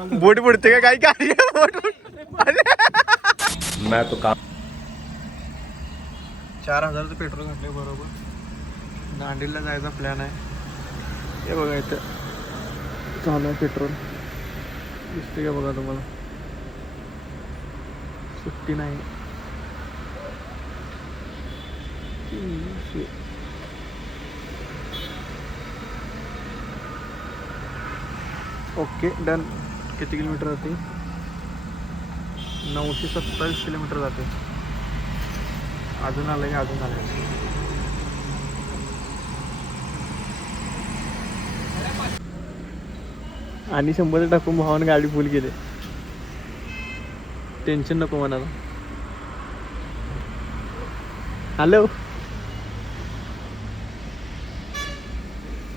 बोट बुडते का काही बोट मैं तो काम 4000चं पेट्रोल घातले बरोबर. दांडेलीला जायचा प्लॅन आहे. हे बघा इथं चालू आहे पेट्रोल. दिसते का बघा तुम्हाला, सुट्टी नाही. Okay done. किती किलोमीटर जाते? 927 किलोमीटर जाते. अजून आलं की अजून आलं. आणि 100 टाकून भावानं गाडी फुल केली. टेन्शन नको म्हणाला. हॅलो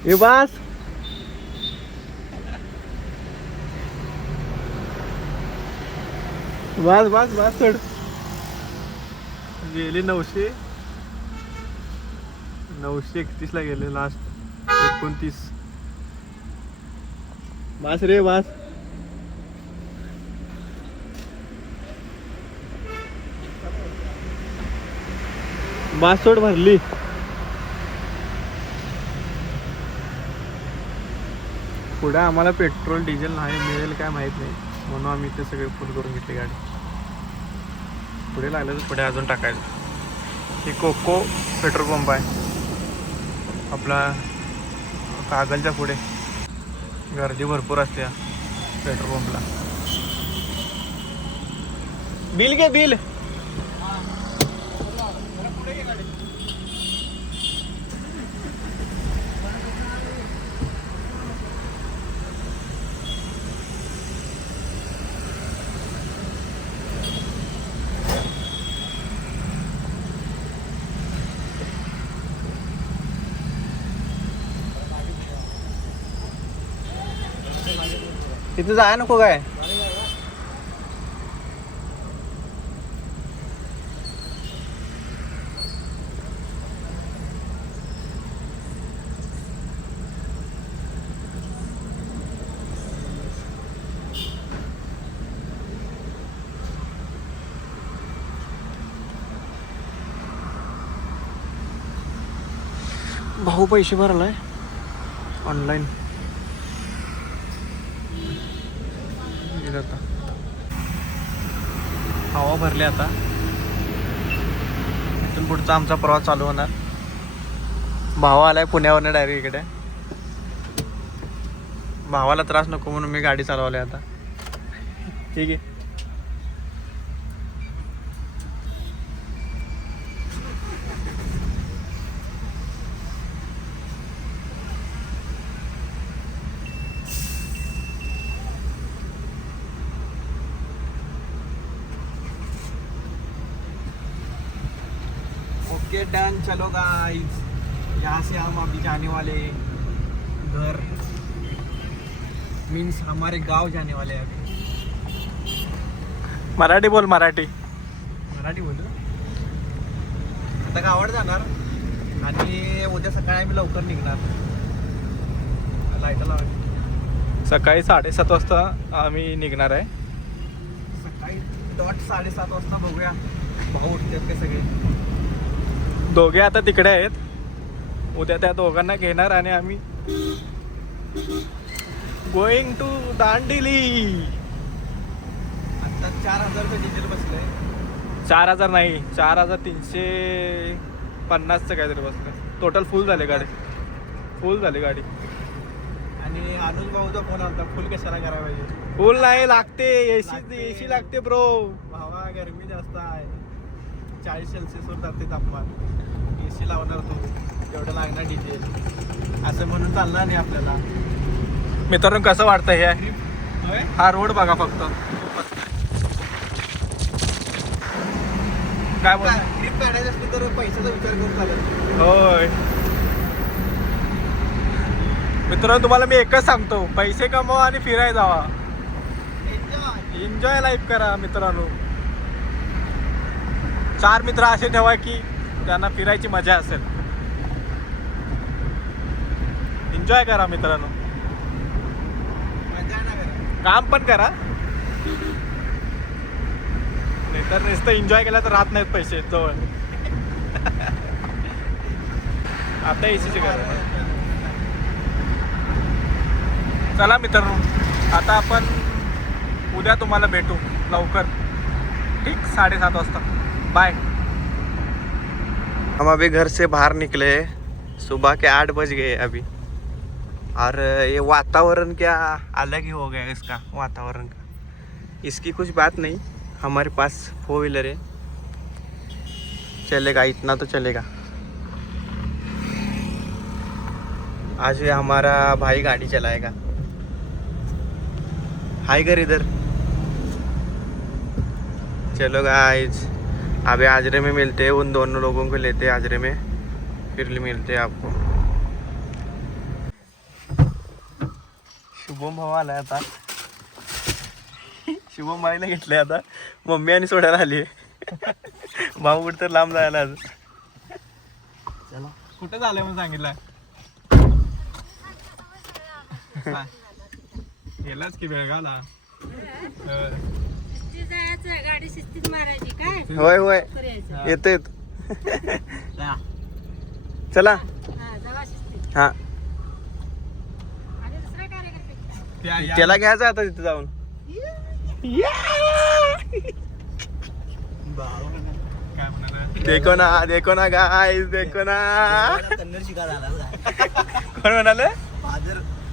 ए बास बस बस बस चढ. गेले 931 ला गेले लास्ट. 29 बस रे बस. बस सोड भरली. पुढे आम्हाला पेट्रोल डिझेल नाही मिळेल काय माहित नाही, म्हणून आम्ही ते सगळे फुल करून घेतली गाडी. पुढे लागलं तर पुढे अजून टाकायचं. ही कोको पेट्रोल पंप आहे आपला कागलच्या पुढे. गर्दी भरपूर असते पेट्रोल पंपला. बिल घे बिल. तिथं जाय नको काय? भाऊ पैसे भरलाय ऑनलाईन. आता हवा भरली. आता इथून पुढचा आमचा प्रवास चालू होणार. भाव आलाय पुण्यावरनं डायरेक्ट इकडे. भावाला त्रास नको म्हणून मी गाडी चालवली आता. ठीक आहे. Okay done. चलो गाइस, यहाँ से हम अभी जाने वाले घर, मीन्स हमारे गांव जाने वाले हैं अभी. मराठी बोल. मराठी बोलू. आता गावात जाणार आणि उद्या सकाळी आम्ही लवकर निघणार. लाईट लावा. सकाळी 7:30 वाजता आम्ही निघणार आहे. सकाळी डॉट 7:30 वाजता बघूया भाऊ उठतात ते सगळे. दोघे आता तिकडे आहेत. उद्या त्या दोघांना घेणार आणि आम्ही गोइंग टू दांडेली. आता 4000 रुपये डिझेल बसले. 4000 नाही, 4350चं काहीतरी बसलं. टोटल फुल झाली गाडी. आणि अनुज भाऊचा फोन आला, फुल कशाला करायला पाहिजे? फुल नाही लागते, एसी लागते ब्रो. भावा गरमी जास्त आहे. 40 सेल्सिअसवर जाते तापमान. एसी लावणार तू, तेवढं लागणार डिझेल. असं म्हणून चालणार नाही आपल्याला. मित्रांनो कसं वाटतं हे? हा रोड बघा फक्त. काय बोल, ट्रिप काढायची असली तर पैशाचा विचार करून चालेल. होय मित्रांनो, तुम्हाला मी एकच सांगतो, पैसे कमवा आणि फिरायला जावा. एन्जॉय लाईफ करा मित्रांनो. 4 मित्र असे ठेवा की त्यांना फिरायची मजा असेल. एन्जॉय करा मित्रांनो. मजा ना करा. काम पण करा, नाही तर नुसतं एन्जॉय केला तर राहत नाहीत पैसे जवळ. आता एसीची गरज. चला मित्रांनो, आता आपण उद्या तुम्हाला भेटू लवकर, ठीक 7:30 वाजता. बाय. हम अभी घर से बाहर निकले, सुबह के 8 बज गए अभी. और ये वातावरण क्या अलग ही हो गया इसका वातावरण का. इसकी कुछ बात नहीं, हमारे पास 4 व्हीलर है, चलेगा, इतना तो चलेगा. आज ये हमारा भाई गाड़ी चलाएगा. हाय घर इधर. चलो गाइस, अभी आजरे में मिलते हैं, उन दोनों लोगों को लेते हैं आजरे में, फिर मिलते हैं आपको. शुभम भाऊ आलाय आता. शुभम भाईला घेतलंय आता, मम्मी आणि सोडायला आली. भाऊ कुठं तर लांब जायला आज. चला कुठं झालंय म्हणून सांगितलं. गेलाच की बेळगावला. गाडी शिस्तीत मारायची काय. होय होय येते. चला हा, त्याला घ्यायचं आता तिथे जाऊन. देखो ना देखो ना गाईस, देखो ना. कन्नड शिकायला आला. कोण म्हणाले,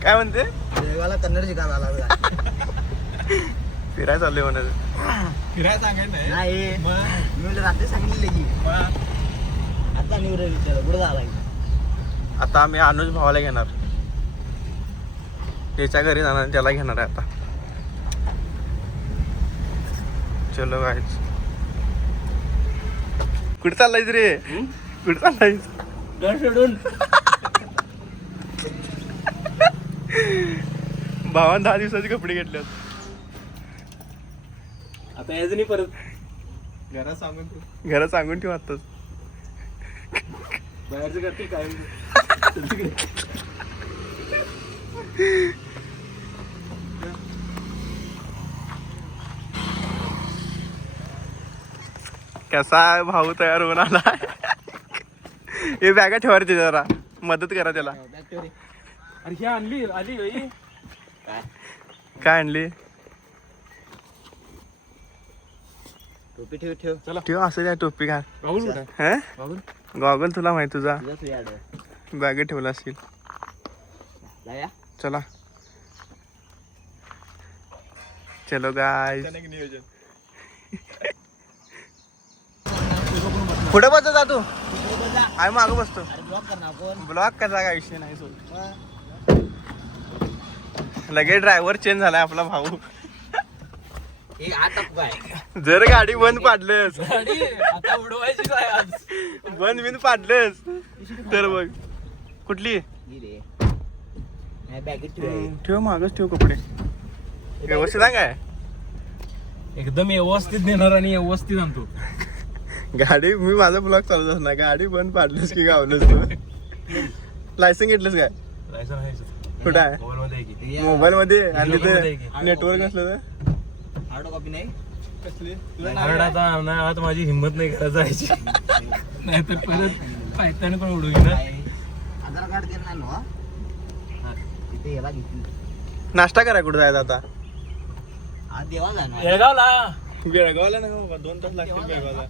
काय म्हणते, देवाला कन्नड शिकायला आला. फिरायला चालले म्हणाले. फिरायला सांगायचं नाही, मी रात्री सांगितले की आता निवड विचार कुठं झाला. आता आम्ही अनुज भावाला घेणार, त्याच्या घरी जाणार, त्याला घेणार आहे आता. चलो गाईस. कुठं चाललायस रे, कुठं चाललायस. घर सोडून भावान 10 दिवसाचे कपडे घेतले आता यायचं नाही परत. घरात सांगून ठेव आताच. बाहेरचं करते काय. कसा भाऊ तयार होऊन आला. हे बॅगा ठेवायची जरा, मदत करा त्याला. अरे ही आणली आली बाई. काय आणली. टोपी ठेव ठेव. चला ठेव असं काय, टोपी घाल. बाबूल हं? गॉगल तुला माहिती, तुझा तुझा बॅगेत ठेवला असेल. चला चलो गाइस. पुढे बस जा तू, आय मागं बसतो. ब्लॉक कसा काय विषय नाही सोड. लगेच ड्रायव्हर चेंज झालाय आपला भाऊ. जर गाडी बंद पाडलंस, आता उडवायची आज. बंद बिन पाडलंस तर बघ. कुठली ठेव, मागच ठेव कपडे. व्यवस्थित आहे काय, एकदम व्यवस्थित नेणार आणि व्यवस्थित आणतो. गाडी मी माझा ब्लॉग चालूच असणार. गाडी बंद पाडलंस की गावलंस तू. लायसन घेतलंस काय. कुठं आहे, मोबाईल मध्ये. आणि तिथे नेटवर्क असलं तर हार्ड कॉपी नाही. आता माझी हिंमत नाही करत जायची. नाहीतर परत पायताने पण उडू घेणार. आधार कार्ड देणार ना तिथे याला घेतली. नाश्ता करा. कुठं जायचं आता. आज देवा जाणार. येळगावला बेळगावला ना बाबा, 2 तास लागतील बेळगावला.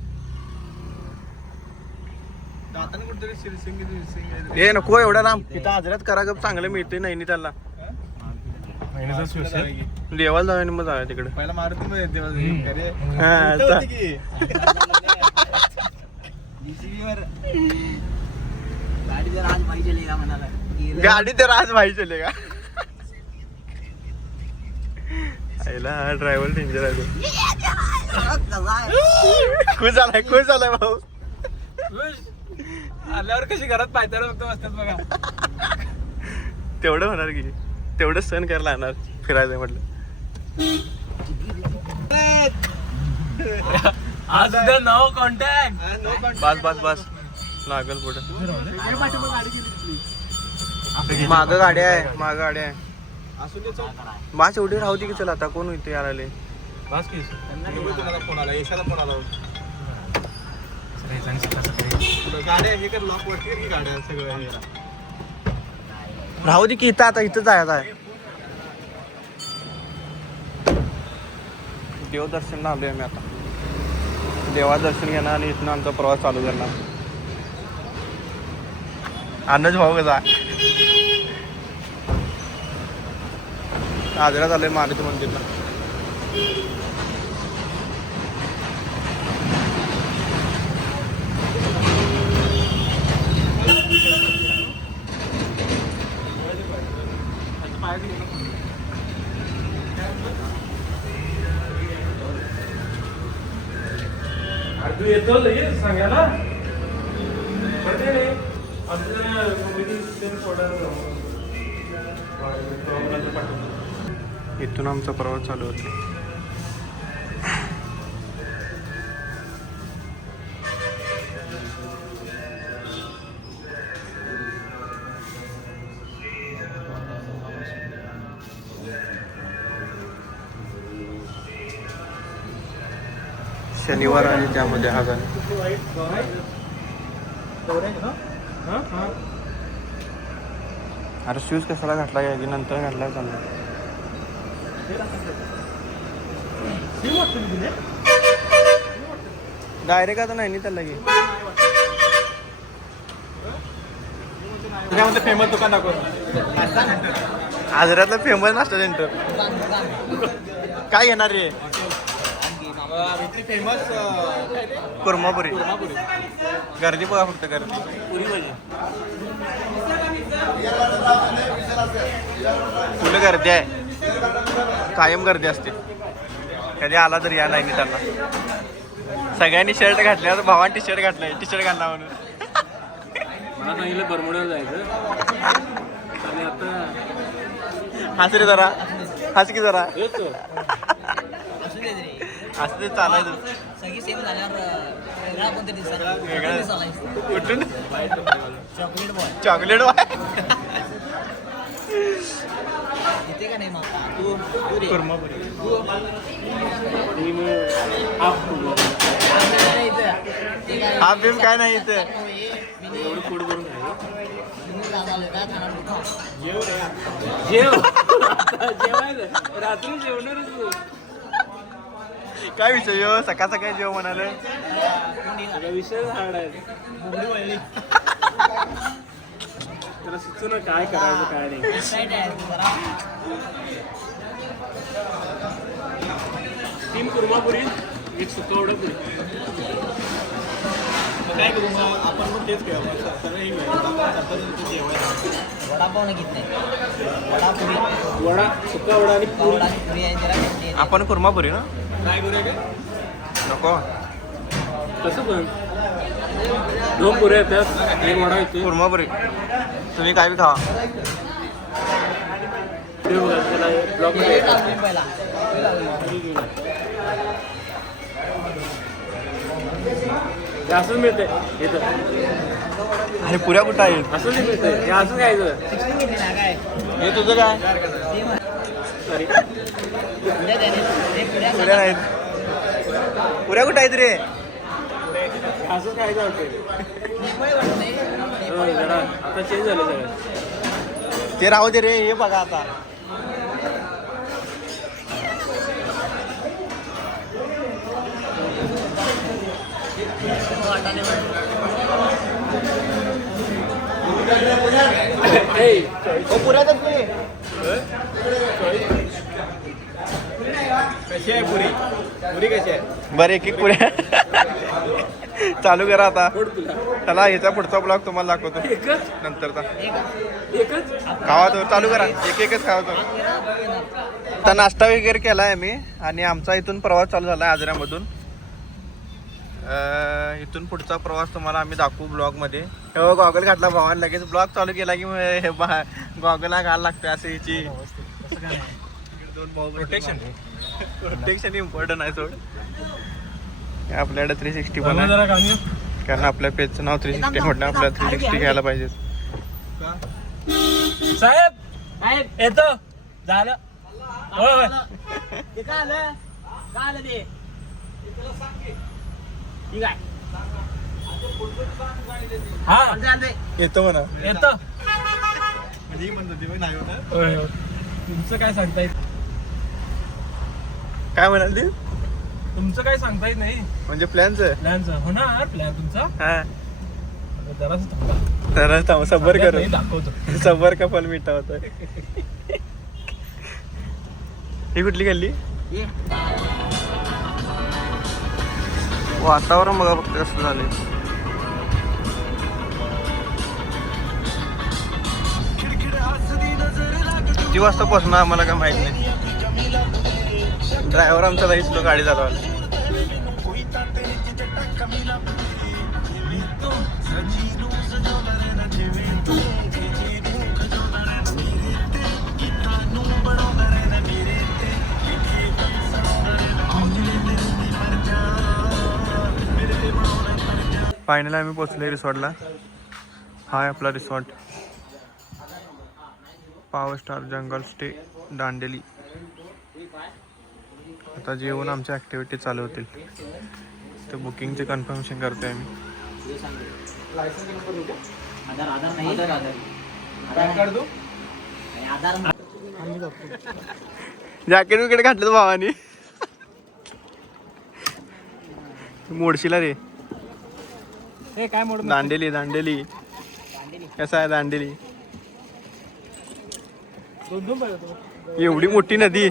हे नको एवढा लांब. तिथं हजरात करा गप, चांगलं मिळते नैनितालला. देवाला जाऊया मग जाऊया तिकडे. पहिला मारुती मध्ये गाडी जर आज पाहिजे का म्हणाला. गाडी तर आज भाई चलेगा. आईला ड्रायव्हर डेंजर आहे. खुश झालाय, खुश झालाय भाऊ. आल्यावर कशी घरात पायताना फक्त बसतात बघा. तेवढं होणार की, तेवढं सण करायला लागणार. फिरायचं म्हटलं आज उद्या नो कॉन्टॅक्ट. बस बस बस, लागल पुढे. माग गाडी आहे, माग गाडी आहे. असू दे चल. बास एवढी राहू दे की चल आता कोण इथे आले बस की कोणाचा फोन आला यशाला फोन आला सगळ्याजण स्वतःचं काही. तुला गाड्या हे कर लॉक वाटते की गाड्या सगळं हे राहू दे की इथं आता इथं जायचं आहे देवदर्शनला आलोय आम्ही आता देवादर्शन घेणार आणि इथनं आमचा प्रवास चालू करणार अन्नच भाऊ कसा आजरात आलोय मारुती मंदिरला तू येतो लगेच सांगायला पडते नाही आपल्याला इथून आमचा प्रवास चालू होते शनिवार आहे त्यामध्ये हा गाणं अरे शूज कशाला घातला की नंतर घातला चालला डायरेक्ट आता नाही त्याला की त्याच्यामध्ये फेमस दुकान दाखव आजरातलं फेमस नाश्ता सेंटर काय घेणार रे फेमस कुर्मापुरी गर्दी बघा फक्त गर्दी फुल गर्दी आहे कायम गर्दी असते कधी आला तर या नाही त्यांना सगळ्यांनी शर्ट घातले भावाने टी शर्ट घातलंय टी शर्ट घालणार म्हणून मला सांगितलं बरमुड्याला जायचं आणि आता हस रे जरा हस की जरा येतो असं ते चालायचं सगळी सेम झाल्यावर वेगळा कोणत्या दिवसाला वेगळा. कुठून चॉकलेट बॉय चॉकलेट वाय तिथे का नाही मामा तू रे कुर्मापुरी हा बीम काय नाही इथं एवढं फूड करून खायचं जेव जेव जेवायचं रात्री जेवणारच तू. काय विषय यो सकाळ सकाळी जेव म्हणाले सगळा विषय हार्ड आहे त्याला सुचू ना काय करायचं काय नाही तीन कुर्मापुरी एक सुकावडा पुरी काय करू मग आपण पण तेच घेऊ सगळं वडापाव नाही घेत नाही वडापुरी वडा सुका वडा आणि पुरी वडा आणि पुरी आहे जरा घट्टी आहे. आपण कुर्मापुरी ना काय करूया काय नको कसं पण दोन पुऱ्या येतात एक वडा येतो कुर्मापुरी तुम्ही काय बी खावा ब्लॉक हे टाकून पहिला असंच मिळतंय येतं अरे पुऱ्या कुठं आहेत असंच मिळतंय हे असंच घ्यायचं 16 घेतली ना काय हे तुझं काय सॉरी पुऱ्या द्या रे. ते पुऱ्या पुऱ्या नाहीत पुऱ्या कुठं आहेत रे असंच खायचं वाटतं मुंबई वाटत नाही. जरा आता चेंज झालं सगळं ते राहू दे रे हे बघा आता वाटाणे वाटत. पुऱ्या तर नाही कशी आहे पुरी पुरी कशी आहे बरं एक पुऱ्या चालू करा आता सोड तुला चला याचा पुढचा ब्लॉग तुम्हाला दाखवतो एकच नंतरचा एकच खावा तो चालू करा एक एकच खावा तो आता नाश्ता वगैरे केला आहे मी आणि आमचा इथून प्रवास चालू झाला आहे आजऱ्यामधून इथून पुढचा प्रवास तुम्हाला आम्ही दाखवू ब्लॉगमध्ये हे गॉगल घातला भावाने लगेच ब्लॉग चालू केला की गॉगलला घाल लागते असं हिची दोन भाऊ प्रोटेक्शन इम्पॉर्टंट आहे सोड आपल्याकडे 360 पण आहे कारण आपल्या पेजचं नाव 360 म्हटलं आपल्याला 360 घ्यायला पाहिजे साहेब येतो झालं होय होय. ते काय आलं काय आलं ते ठीक आहे हा येतो म्हणा येतं कधी म्हणतो ते नाही होत होय होय. तुमचं काय सांगता येत काय म्हणाल ती तुमचं काय सांगता येत नाही म्हणजे प्लॅनचं प्लॅनचा होणार प्लॅन तुमचा हा जराच थांबा तर थांब सबर सांगत कर नाही, दाखवतो सबर का फल मिठा होता ही कुठली गल्ली ये वातावरण बघा फक्त कसं झालंय किती वाजता पोहोचणार आम्हाला काय माहित नाही ड्रायव्हर आमचा लई स्लो गाडी चालवायला फायनली आम्ही पोहोचलोय रिसॉर्टला हा आहे आपला रिसॉर्ट पॉवर स्टार जंगल स्टे दांडेली आता जेवण आमच्या ॲक्टिव्हिटी चालू होतील तर बुकिंगचे कन्फर्मेशन करतोय आम्ही आधार आधार नाही आधार आधार पॅन कार्ड दो आधार जॅकेट विकेट घातलं भावानी मोडशीला रे हे काय मोड दांडेली दांडेली कसा आहे दांडेली दोन दोन पाहिजे होतो. एवढी मोठी नदी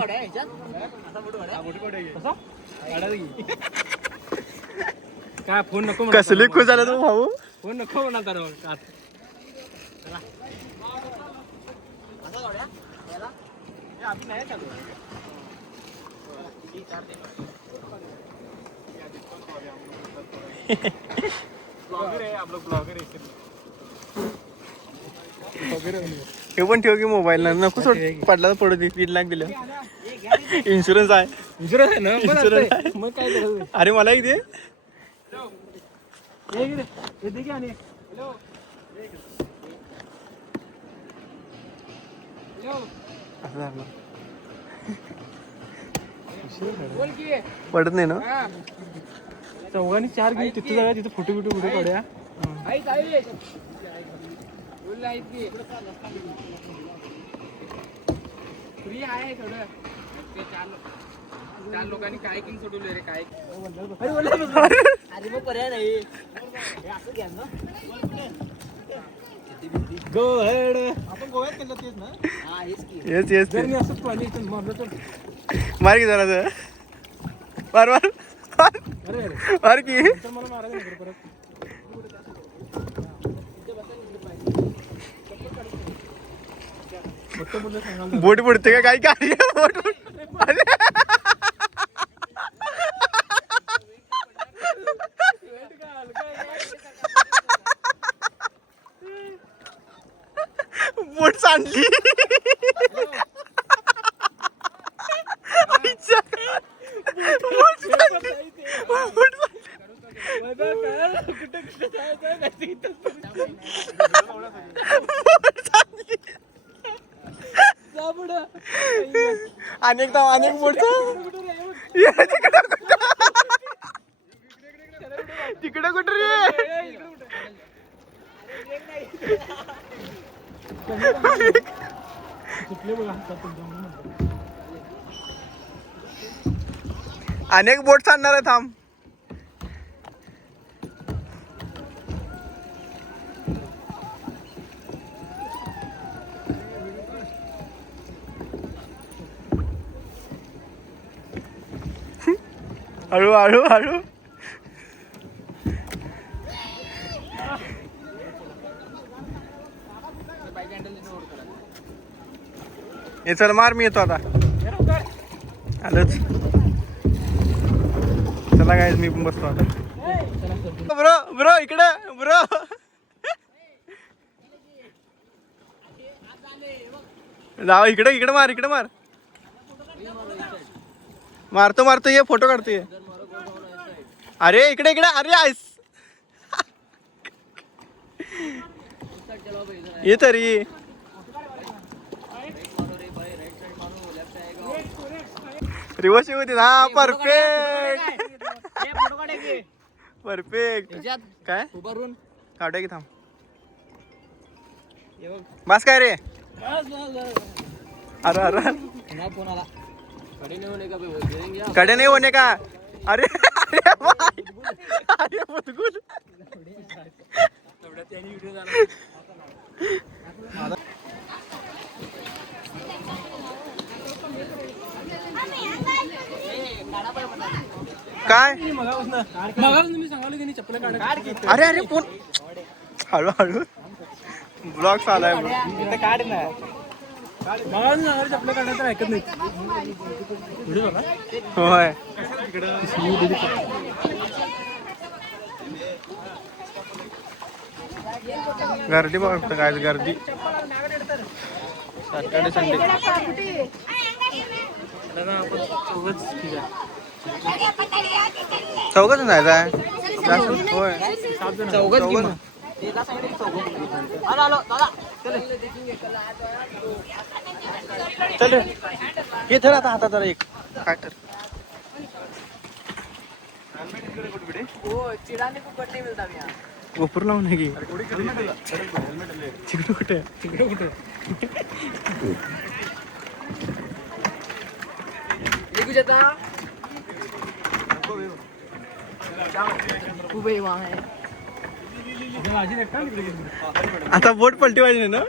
काय फोन नको म्हणा कसली खुश झाला तू भाऊ फोन नको म्हणा तर ब्लॉगर आहे आपलं ब्लॉगर हे पण ठेव की मोबाईल ना नको सोड पडला तर पडू दे 3 लाख दिलं इन्शुरन्स आहे इन्शुरन्स आहे ना Insurance आहे. मग काय करायचं अरे मला एक दे हे इकडे. हे दे की आणि हॅलो असं झालं. बोल की पडत नाही ना चौघांनी 4 घेऊन तिथं जाऊया तिथं फोटो बिटो व्हिडिओ काढूया फ्री आहे थोडं ते 4 लोकांनी काय किंग सोडवले रे काय अरे मग पर्याय नाही हे असं घ्या ना गो हेड आपण गोव्यात केलं तेच ना हा हेच की येस येस जर मी असंच पाणी इथून मारलं तर मार की जरा मार मार मार अरे अरे मार की तर मला मारायचं नाही परत फक्त बोललं सांगाल बोट बुडते का काही कार्य बोट अरे बोट सांडली आईच्या. बोट सांडली. बोट सांडली. अनेकदा अनेक बोट तिकडे कुठं रे अनेक बोट सांगणार आहे थांब हळू हळू हळू हे चल मार मी येतो आता आलंच चला काय मी पण बसतो आता ब्रो ब्रो इकडे ब्रो जाऊ इकडे इकडे मार मारतो मारतो ये फोटो काढतो ये अरे इकडे इकडे अरे आयस ये तरी रिवर्स येऊ दे हा. Perfect perfect. काय उभारून काढूया की थांब. बस काय रे. अरे अरे नाही फोन आला कडे नाही होणे का. अरे अरे बाय. अरे बुदगुल. काय अरे अरे फोन हळूहळू ब्लॉग चालाय काढ ना. होय. गर्दी बघ काय गर्दी सॅटर्डे संडे. चौघच जायचं आहे. होय चौघच. चल हे धर आता हातात जरा एक काय तर. गोपूर लावून की तिकडे कुठे आता बोट पलटी वाजली ना.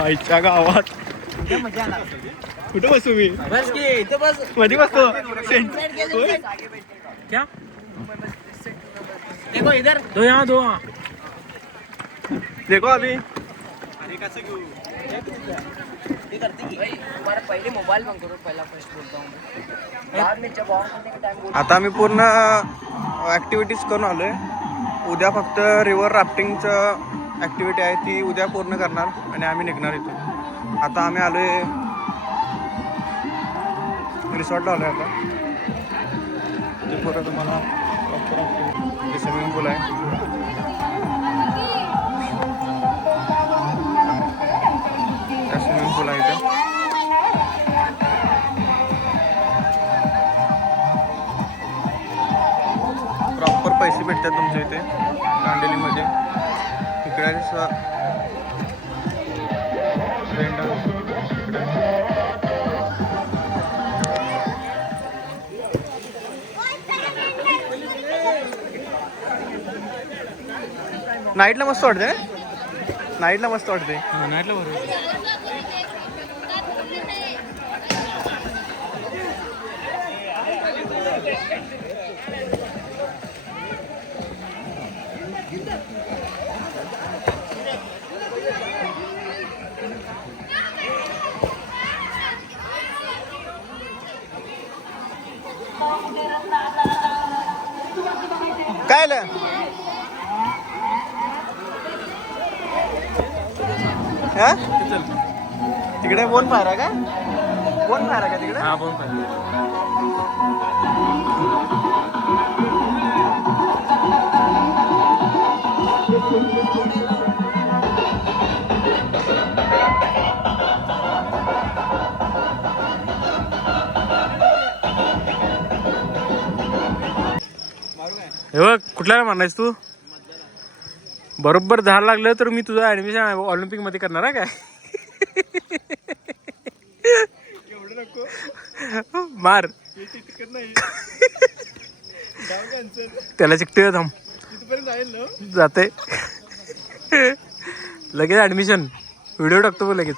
आईच्या गावात कुठं बसू मी. मध्ये बसतो. क्या देखो इधर दो यहाँ दो वहाँ. देखो अभी अरे कसं घेऊ. ये करते की तुम्हारा पहले मोबाइल बंद करो. पहला फर्स्ट बोलता हूँ बाद में जब ऑन करने का टाइम बोल. आता आम्ही पूर्ण ॲक्टिव्हिटीज करून आलोय. उद्या फक्त रिव्हर राफ्टिंगचं ॲक्टिव्हिटी आहे ती उद्या पूर्ण करणार आणि आम्ही निघणार इथून. आता आम्ही आलोय रिसॉर्टला आलोय. आता ते पूर्ण तुम्हाला स्विमिंग पूल आहे. त्या स्विमिंग पूल आहे इथं. प्रॉपर पैसे भेटतात तुमच्या इथे दांडेलीमध्ये. इकडे नाईटला मस्त वाटते. नाईटला मस्त वाटते. नाईटला बरोबर. काय हा तिकडे बोन फायर आहे का. बोन फायर आहे का तिकडे. हा बोल पाहिजे. हे बघ कुठल्याला मारणायस तू. बरोबर झाड लागलं तर मी तुझं ऍडमिशन ऑलिम्पिक मध्ये करणार आहे काय. मार त्याला चिकटे थांब जाते लगेच ऍडमिशन. व्हिडिओ टाकतो बघ लगेच.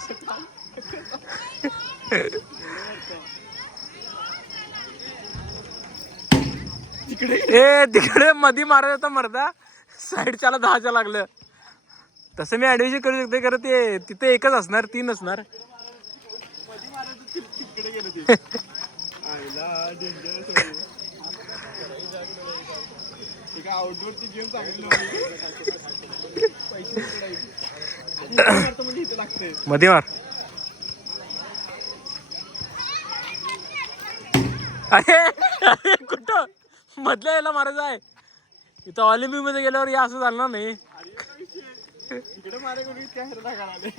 ए तिकडे मधी मारत होता मर्दा. साईडच्याला 10च्या लागलं. तसं मी ऍडमिशन करू शकते खरं ते तिथे एकच असणार 3 नसणार. आउटडोरची गेम चांगली मध्ये मार. अरे अरे कुठं मधल्या याला मारायचं आहे. इथं ऑलिम्पिक मध्ये गेल्यावर या असं चालणार नाही. इकडे मारे कोणी काय टाकायला आले.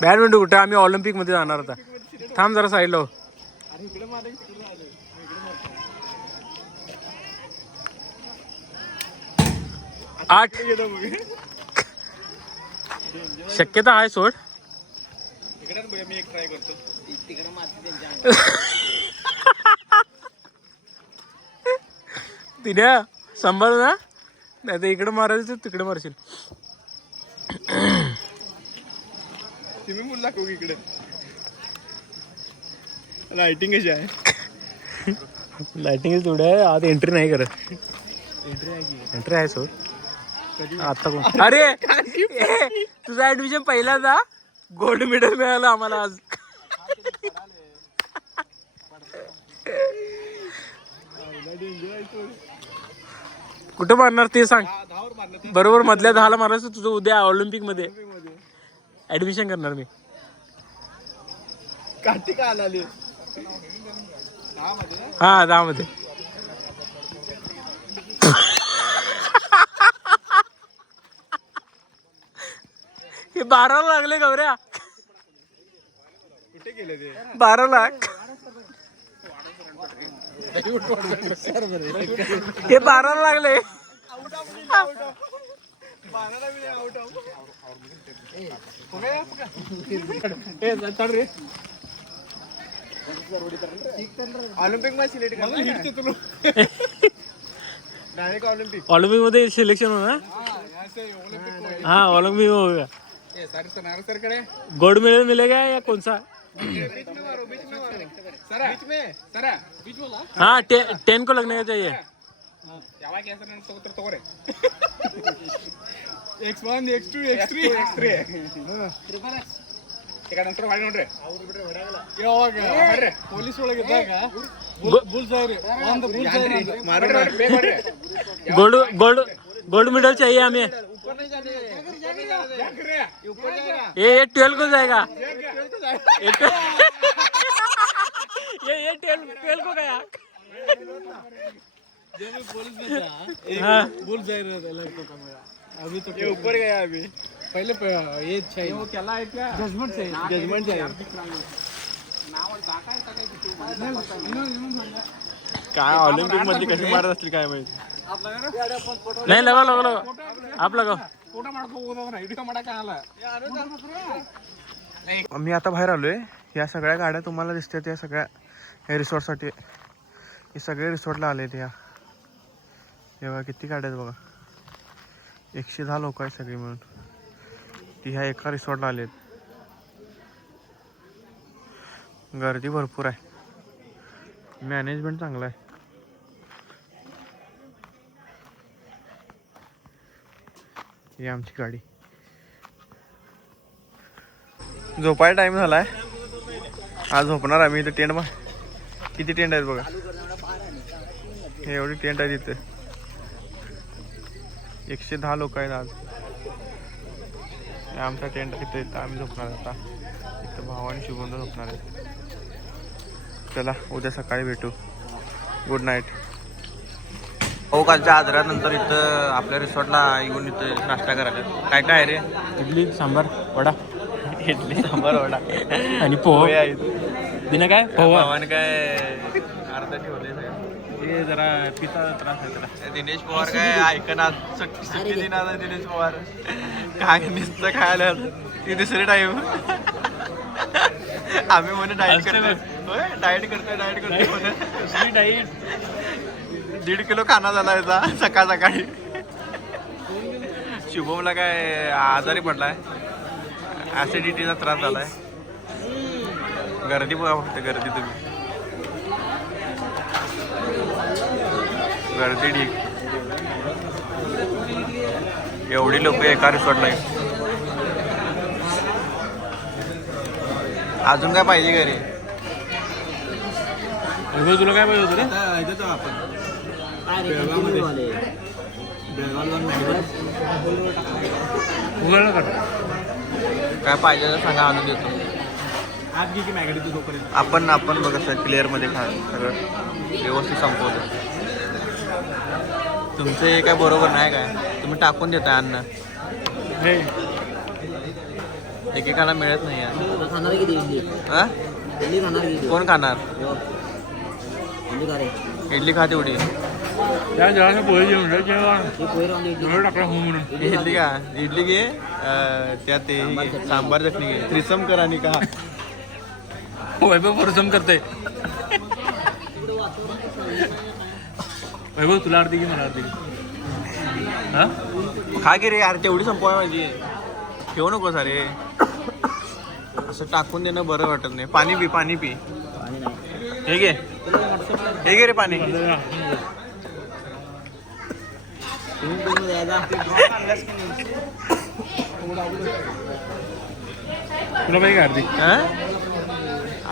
बॅडमिंटन कुठे आम्ही ऑलिम्पिक मध्ये जाणार होता. थांब जरा साईडला. अरे इकडे मारे तिकडे आले. इकडे मारतो. 8 शक्यता आहे सोड. इकडे मी एक ट्राय करतो. तिकडे मारते त्यांच्या तिने सांभाळ ना, नाही तर इकडे मारायचं तिकडे मारशील. स्विमिंग पूल दाखवू इकडे. लाइटिंग कशी आहे. लाइटिंग थोडं आहे. आता एंट्री नाही करत. एंट्री आहे की एंट्री आहे सोड. आता कोण अरे तुझं ऍडमिशन पहिल्यांदा गोल्ड मेडल मिळालं आम्हाला आज. कुठं मारणार ते सांग. बरोबर मधल्या 10ला मारायचं. तुझं उद्या ऑलिम्पिक मध्ये ऍडमिशन करणार मी. कार्तिक आले. हा 10 मध्ये. हे 12 लागले गौऱ्या. कुठे गेले ते. 12 लाख. हे 12 लागले. ऑलिम्पिक मध्ये सिलेक्ट डायरेक्ट ऑलिम्पिक. ऑलिम्पिक मध्ये सिलेक्शन होणार. हाँ ओलंपिक हो गया. गोल्ड मेडल मिलेगा या कौन सा. हाँ 10 को लगने का चाहिए. X1, X2, X3, X3. Police ಒಳಗೆ ಇದ್ದಾಗ Bulls gold gold gold medal चाहिए हमें. ये 12 को जाएगा. ये 12 को गया. हाँ बुल जाए अभी तो ये ऊपर गया. अभी पहले ये चाहिए. वो क्या है क्या जजमेंट चाहिए. जजमेंट चाहिए. काय ऑलिम्पिक मध्ये कशी मारत असतील काय माहिती. नहीं लगाओ लगाओ लगाओ. आप लगाओ. मी आता बाहेर आलोय. या सगळ्या गाड्या तुम्हाला दिसतात. या सगळ्या या रिसॉर्टसाठी. हे सगळे रिसॉर्टला आले ते. हे बघा किती गाड्या आहेत बघा. 110 लोक आहेत सगळी मिळून. ती ह्या एका रिसॉर्टला आलेत. गर्दी भरपूर आहे. मॅनेजमेंट चांगलं आहे. ही आमची गाडी. झोपायला टाइम झालाय. आज झोपणार आम्ही इथं. टेंट किती टेंट आहेत बघा. हे एवढी टेंट आहे तिथे. 110 लोक आहेत आज. आमचा टेंट तिथे इथं आम्ही झोपणार आता. इथं भाव आणि शुभंद झोपणार आहे. चला उद्या सकाळी भेटू. Good night. हो कालच्या आजरानंतर इथं आपल्या रिसॉर्टला येऊन इथं नाश्ता करायला. काय काय रे. इडली सांबार वडा. इडली सांबार वडा आणि पोहे आहेत. बिना काय पोहा. भावाने काय अर्ध ठेवले. हे जरा पिता त्रास आहे त्याला. दिनेश पवार काय ऐकणार. सुट्टी दिनाचा दिनेश पवार काय नुसतं खायला. ती दुसरी टाईम आम्ही म्हणे डाएट करतोय. डाएट करतोय डाईट 1.5 किलो खाना झाला याचा सकाळ सकाळी. शुभमला काय आजारी पडलाय. ऍसिडिटीचा त्रास झालाय. गर्दी बघा फक्त. गर्दी तुम्ही गर्दी ठीक. एवढी लोक एका रिसॉर्टला. अजून काय पाहिजे घरी. तुला काय पाहिजे होतं रे. आपण उघडलं का. काय पाहिजे तर सांगा आणून देतो. आज घे की मॅगडी तू तोपर्यंत. आपण बघा सर क्लिअरमध्ये खा सगळं व्यवस्थित संपवलं. तुमचं हे काय बरोबर नाही काय, तुम्ही टाकून देताय अन्न. एकेकाला मिळत नाही यार. खाणार किती इडली? हा? इडली खाणार किती? कोण खाणार? इडली खा रे. इडली खा तेवढी. ही पोहे राहून इडली. इडली का? इडली घे, त्यात ते हे घे, सांबार चटणी घे, त्रिसम कर आणि का. वैभव परिश्रम करते. वैभव तुला अर्धी की मला अर्धी. हा खा की रे यार, तेवढी संपवाय माझी. ठेवू नको सारे, असं टाकून देणं बरं वाटत नाही. पाणी पी, पाणी पी. आणि नाही. हे घे, हे घे रे पाणी. तुम्ही पूर्ण द्यायचा. तुला पाहिजे अर्धी. हा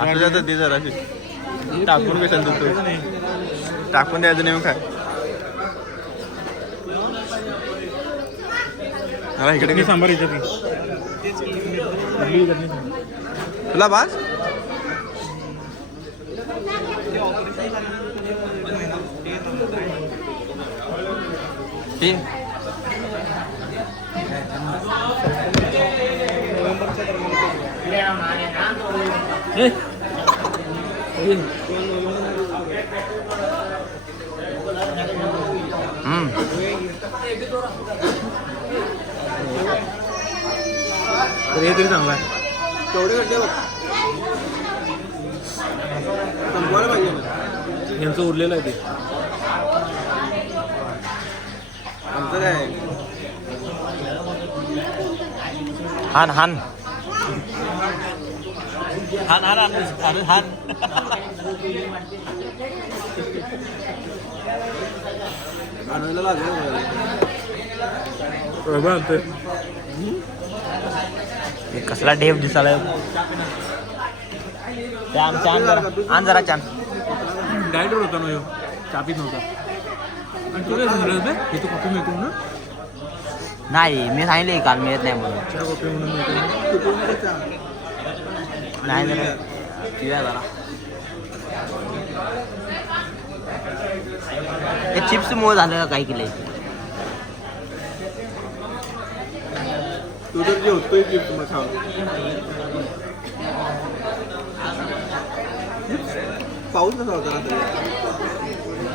असं जातात ते जराशी. टाकून कशाला देतो? टाकून द्यायचं नाही मग काय. मला इकडे घे. सांबार याच्यात तुला बास हे तरी चांगला आहे. तेवढे घंटे बघ संपवायला पाहिजे ना. यांचं उरलेलं आहे ते. आमचं काय हान हान हान हान हान हान. आणायला लागलं कसला ढेप दिसायला. आण जरा चान. डायटवर होता ना ह्यो, चापीत नव्हता. आणि तुला सांगितलं होतं हे तू कॉफी मिळतो म्हणून. नाही मी सांगितले काल मिळत नाही म्हणून. कॉफी म्हणून मिळतो. नाही जरा पिऊया जरा. हे चिप्स मुळे झालं का काही केलंय. तू तर जेवतोय की मग खाऊ. पाऊस कसा होता रात्री?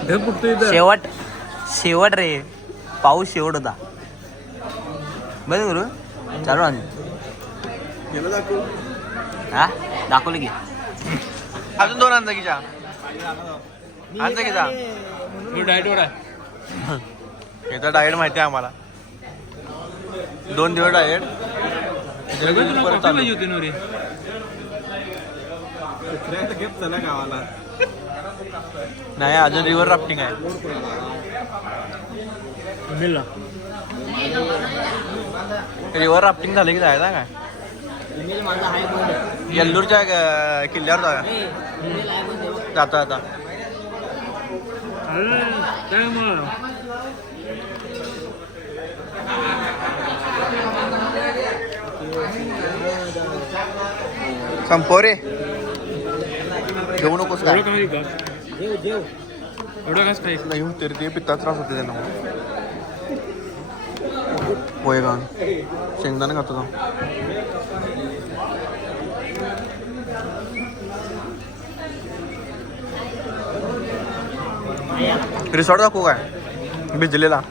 ढग फुटतोय इथं. शेवट रे. पाऊस शेवट होता. बरं करू चालू आणि गेलं दाखवू. हा दाखवलं की. अजून 2 आणजा की चहा. आणजा की चहा. ह्यो डायटवर आहे. याचा डाएट माहिती आहे आम्हाला. 2 दिवस डाएट. तुला कॉफी पाहिजे होती ना रे. फिरायला घेत चला गावाला. नाही अजून रिव्हर राफ्टिंग आहे. मिळला. रिव्हर राफ्टिंग झालं की जायचं काय? येल्लूरच्या किल्ल्यावर जाऊया. जाता जाता काय मग संपव रे. घेऊ नकोस काय? एवढं काय एवढं घास खायचं. नाही होते रे, ते पित्ता त्रास होते त्यांना. पोहे खाऊन शेंगदाणे खातो तो. रिसॉर्ट दाखवू काय? भिजलेला.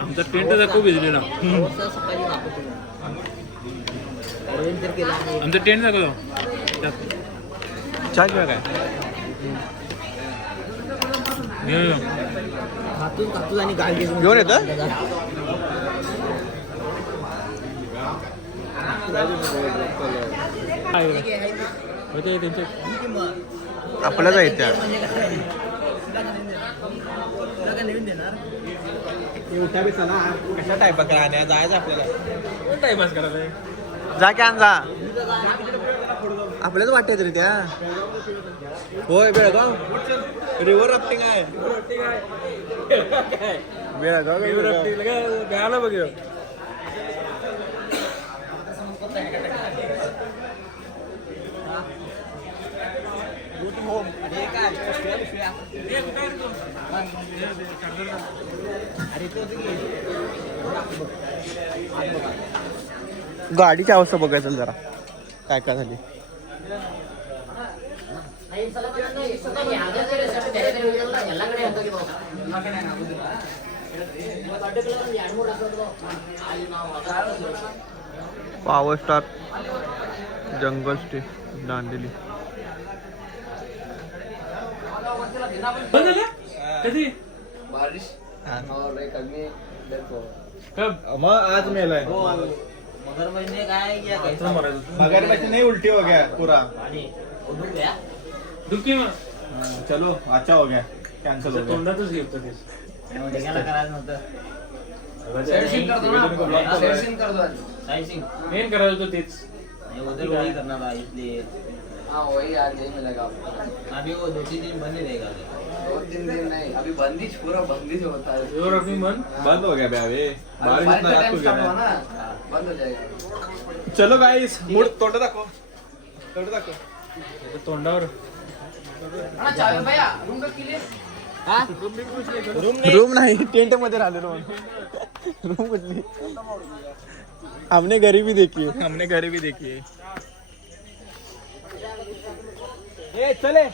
आमचा टेंट दाखव भिजलेला. आमचा टेंट दाखव. चहा किंवा काय? आणि गाल घेऊन येतं. आपल्याच आहेत त्या. कशा टाईप राहण्या जायचं आपल्याला. टाइमपास करायला. जा की आण जा. आपल्याच वाटत रे त्या. होय बेळगाव रिव्हर राफ्टिंग आहे. बेळगाव गायला बघ. गाडीची अवस्था बघायचं जरा काय काय झाली. पॉवर स्टार जंगल स्टे दांडेली. बारिश और एक आदमी देखो मग आज मेलाय मगर मैंने काय किया कैसा मगर नहीं उल्टी हो गया पूरा. उधर गया दुखी मग चलो अच्छा हो गया कैंसिल हो गया. तोंडातच घेतो ते ढेगाला करायला नव्हतं सेडसिंग करतो ना सेडसिंग करतो साइसिंग मेन करायला होतं तेच. नहीं उधर वही करना था इसलिए हाँ वही आज यही मिलेगा आपको. अभी वो 2-3 दिन बंद ही रहेगा 2-3 दिन नहीं अभी बंदिश पूरा बंदिश होता है जोर अपनी मन बंद हो गया अभी बारिश बारिश इतना का रात टाइम को स्टार्ट गया हुआ ना. ना बंद हो जाएगा. चलो गाइस मूड तोंड दाखव तोंड दाखव. तोंडावर हाँ चावे भैया रूम का किले रूम नहीं टेंट मध्ये राहिलेलो. रूम कुठली. हमने गरीबी देखी है. हमने गरीबी देखी है. ए चले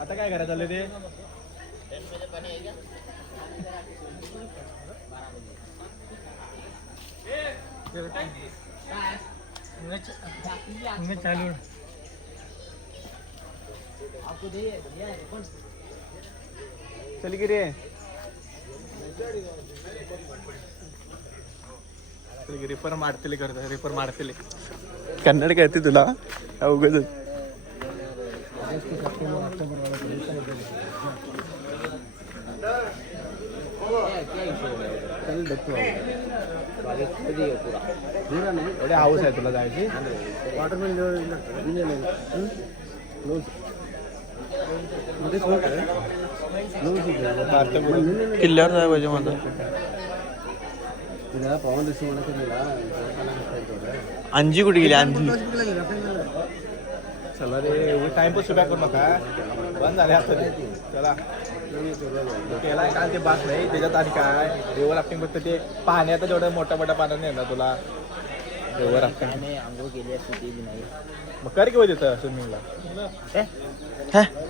आता काय करायचं चाललंय ते. चालू चल की रे. रिपर मारतेले करतो रिपर मारतेले. कन्नड कळते तुला अवघड. एवढे हाऊस आहे तुला जायची. किल्ल्यावर जाय पाहिजे माझं. अंजी कुठे गेली अंजी. चला रे एवढी टाइमपास सुद्धा करू नका. बंद झाले आता चला. केलाय काल ते बास नाही त्याच्यात आणि काय रिव्हर राफ्टिंग फक्त ते पाण्यात जेवढं मोठ्या मोठ्या पाण्यात नाही ना तुला रिव्हर राफ्टिंग. आंघोळ केली असते ती नाही मग कर किंवा देतं स्विमिंगला.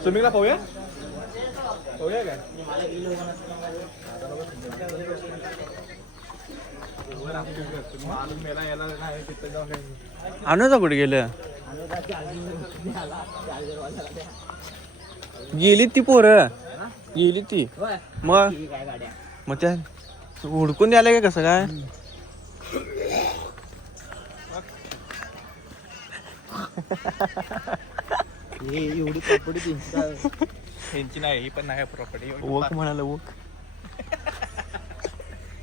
स्विमिंगला पाहूया पाहूया काय. अनुजा कुठे गेल्या. गेली ती पोरं गेली ती. मग त्या हुडकून द्यायला काय कसं काय. एवढी प्रॉपर्टी ती यांची नाही ही पण नाही प्रॉपर्टी. वक म्हणाला वक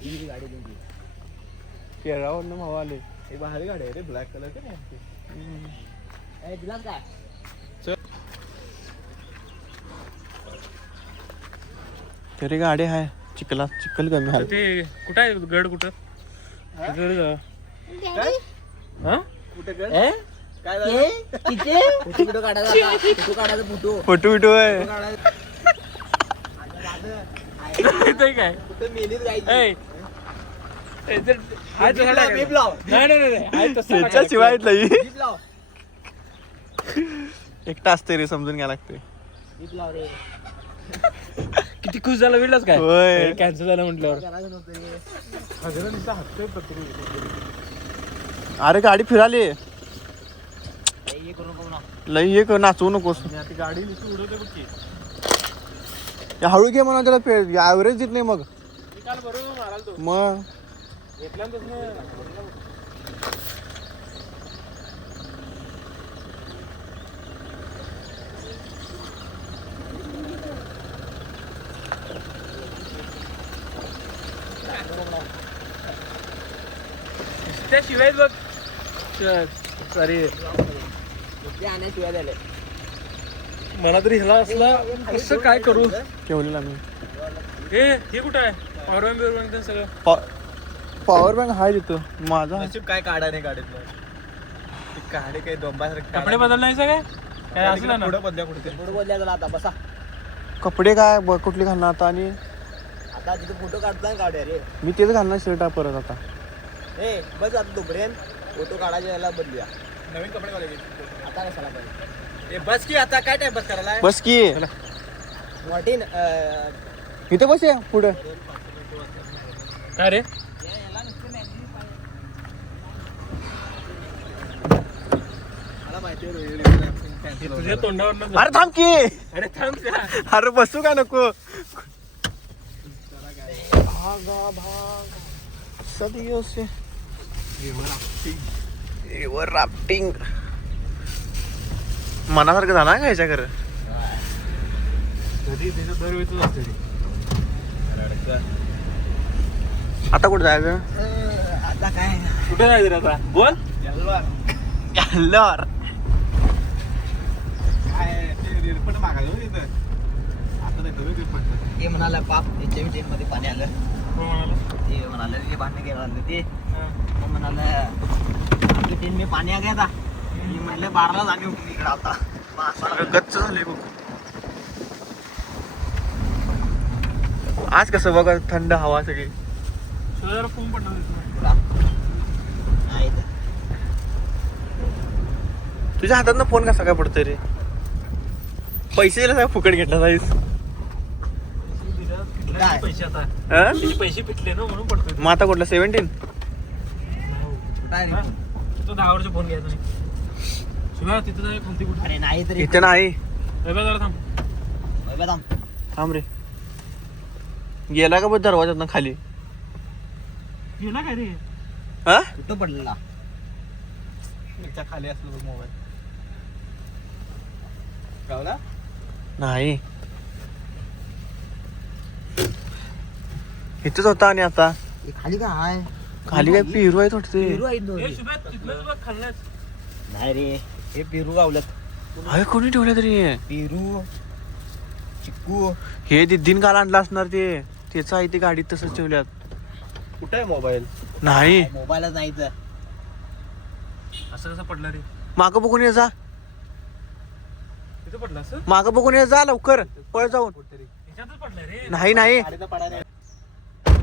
गाडी तुमची केरळावरनं भाऊ आले. हे भारी गाडी आहे रे ब्लॅक कलर का नाही. दिला काय तरी गाडी आहे चिखला चिखल कमी आहे. ते कुठं आहे गड कुठं फोटो काढायचा फोटो बिटो आहे. काय त्याच्याशिवाय एकटा असते रे समजून घ्या लागते. किती खुश झाला वेळच काय होय. कॅन्सल झालं म्हटल्यावर. अरे गाडी फिराली लई हे कर नाचवू नकोस. गाडी उडवते बघ की. हळू घे म्हणा त्याला ऍव्हरेज देत नाही मग. काल बरोबर माराल तो मग त्या शिवाय बघ सॉरी शिवाय झाले मला तरी ह्याला असला कसं काय करू. ठेवलेला मी. हे कुठं आहे पावरवान बिरवान सगळं पॉवर बँक आहे तिथं माझा. नशीब काय काढा नाही गाडीतलं. ती गाडी काही डोंबासारखं कपडे बदलायचं काय काय असलं ना पुढं बदल्या कुठे फोटो बोलल्या गेला आता बसा. कपडे काय कुठली घालणार आता? आणि आता तिथे फोटो काढताय गाड्या रे. मी तेच घालणार शर्ट परत आता. ए बस आता दुपरेन फोटो काढायच्या याला बदलूया. नवीन कपडे घालायचे. आता कशाला पाहिजे? ए बस की आता काय टाइम बस करायला. बस की मॉर्टिन इथे बस या पुढे. काय रे मला माहिती आहे तुझ्या तोंडावर अरे थांब की. अरे थांब जरा. अरे बसू का नको. सदियों से रिव्हर राफ्टिंग मनासारखं झालं का ह्याच्या खरं. कधी त्याचं दरवेळीच असते रे. आता कुठं जायचं? आता काय कुठे जायचं रे आता बोल. याल्लर. काय ते रिपोर्ट मागायचं तिथं. आता नाही कमी रिपोर्ट. ते म्हणाला पाप त्याच्या मध्ये पाणी आलं. कोण म्हणाला? ते म्हणाले ते पाणी गेलं ते मग म्हणाले आपली टीम में पाणी आ गया था. मी म्हणले 12ला जाणे होती इकडे आता. गच्च झाले बघ. आज कसं बघा थंड हवा सगळी. जरा फोन पडला नाही तर. तुझ्या हातात फोन कसा काय पडतोय रे? पैसे दिले काय फुकट घेतला जाईस? काय? पैसे आता हं? त्याचे पैसे पिटले ना म्हणून पडतोय. मग आता कुठला 17? काय हा? रे? तो 10 वर्ष फोन घ्यायचा नाही. शिवा तिथं नाही कोणती कुठे अरे नाही तरी इथे नाही. जरा थांब. थांब रे. गेला का बघ दरवाजातनं खाली. गेला काय रे? हा कुठं पडलेला? त्याच्या खाली असलो मोबाईल गावला. नाही इथेच होता. आणि आता हे खाली काय आहे? खाली काय पेरू आहे थोडं ते. पेरू आहेत दोन. ए, शुभ्या, तिथनंच बघ खाल्लाच. नाही रे हे पेरू गावलं. अरे कोणी ठेवलं तरी? पेरू चिक्कू हे दिदीन काल आणला असणार ते. त्याचं आहे ते गाडीत तसंच ठेवल्यात. कुठे आहे मोबाईल? नाही मोबाईलच नाही तर. असं कसं पडला रे? मागं बघून ये जा. तिथं पडला असं? मागं बघून ये जा लवकर. पळ जाऊन. ह्याच्यातच पडला रे. नाही नाही गाडीचा पडा नाही.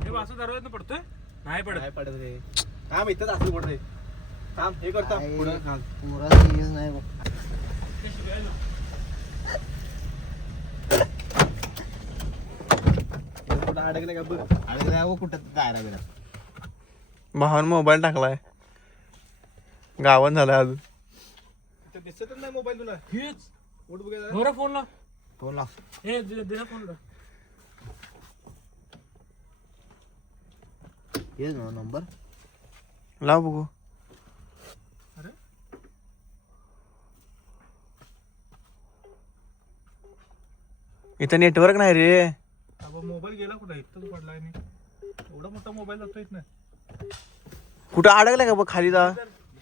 हे असं दरवाजातनं पडतोय? नाही पडत. नाही पडत रे. थांब इथंच असलं पडतंय. थांब हे करता काय? पुढं घाल. पुरा सिरियस नाही बघ. पुढं अडकलं का बघ. अरे काय हो कुठं जायला बिरा. भावान मोबाईल टाकलाय. गावन झालाय अजून. इथं दिसतच नाही मोबाईल तुला. हेच. उठ बघायला. बरं फोन लाव. फोन लाव. हे दे ना फोन लाव. हेच ना नंबर. लाव बघू. अरे इथं नेटवर्क नाही रे. मोबाईल गेला कुठं? इथंच पडलाय नाही. एवढा मोठा मोबाईल जातो इथनं. कुठं अडकलाय का बघ खाली जा.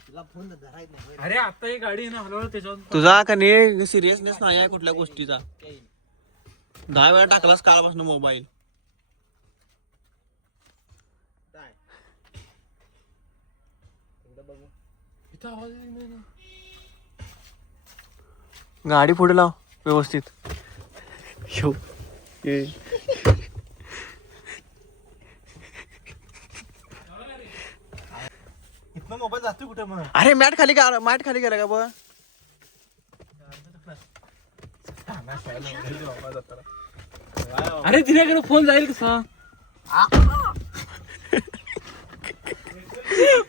तुला फोन धरायचं नाही. अरे आता ही गाडी आहे ना हलवलं त्याच्यावर. तुझा का नाही सिरियसनेस नाही आहे कुठल्या गोष्टीचा. 10 वेळा टाकलास कालपासून मोबाईल. इथं आवाज येत नाही ना. गाडी पुढे लाव व्यवस्थित. यो. ये. इथनं मोबाईल जातोय कुठे मग? अरे मॅट खाली गेला का बघ. अरे तिच्याकडे फोन जाईल कसा?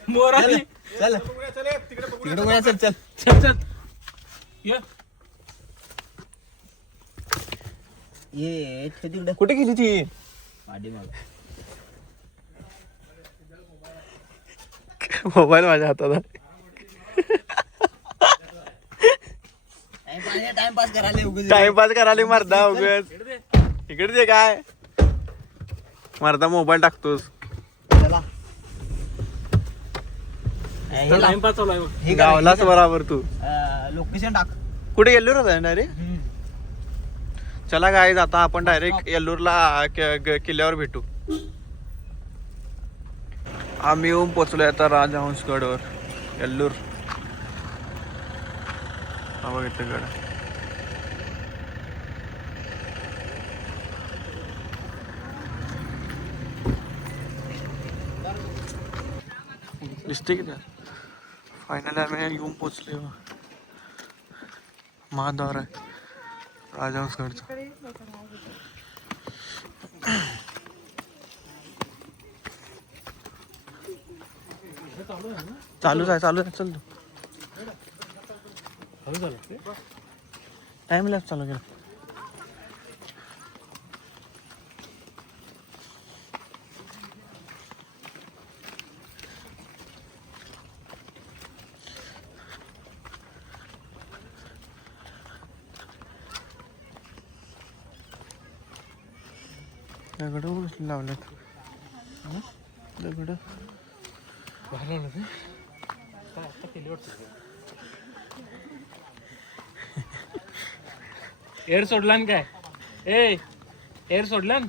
मोर आली. चल चल ये, तिकडे बघू. तिकडे कोणा चल चल. चल चल ये. ये तिकडे कुठे गेली ती? पाठी माग. मोबाईल माझ्या हातात आहे. टाइमपास करायला उगाच. टाइमपास करायला मर्दा उगच. इकडे दे. इकडे दे काय मर्दा मोबाईल टाकतोस. चला. टाइमपास चालू आहे बघ. हे गावलाच बराबर तू. लोकेशन टाक. कुठे येल्लूर डायरेक्ट? चला गाईज आता आपण डायरेक्ट येल्लूरला किल्ल्यावर भेटू. आम्ही येऊन पोचलोय आता राजहंसगडवर, येल्लूर. हा बघितलं गड. दिसते की त्या फायनली आम्ही येऊन पोचले. महाद्वार आहे राजहंसगडचं. चालूच आहे चल तू. टाइम लॅप्स चालू केला. दगड लावल्यात. दगड एअर सोडला न काय? एअर सोडला न?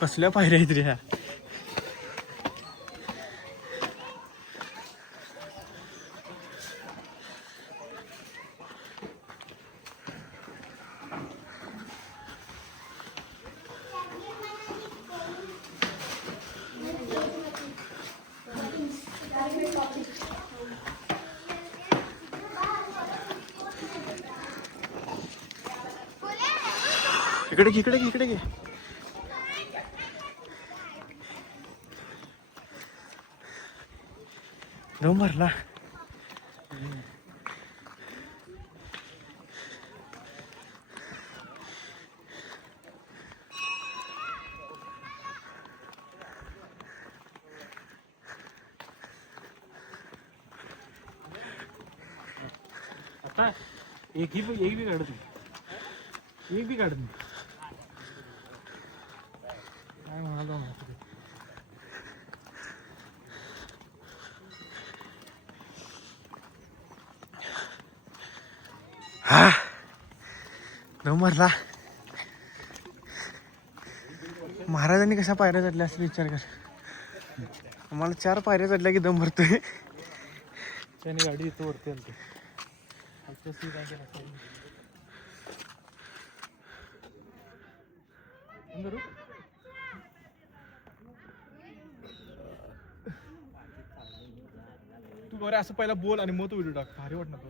कसल्या पायऱ्या आहेत रे ह्या. इकडे घे. दम भरला. आता एक भी काढत नाही. काय म्हणालो हा दम भरला. महाराजांनी कशा पायऱ्या चढल्या असं विचार कर. आम्हाला 4 पायऱ्या चढल्या की दम भरतोय. त्याने गाडी इथं वरती आलते. तू बरं असं पहिला बोल आणि मग तू व्हिडिओ टाक. भारी वाटणार तो.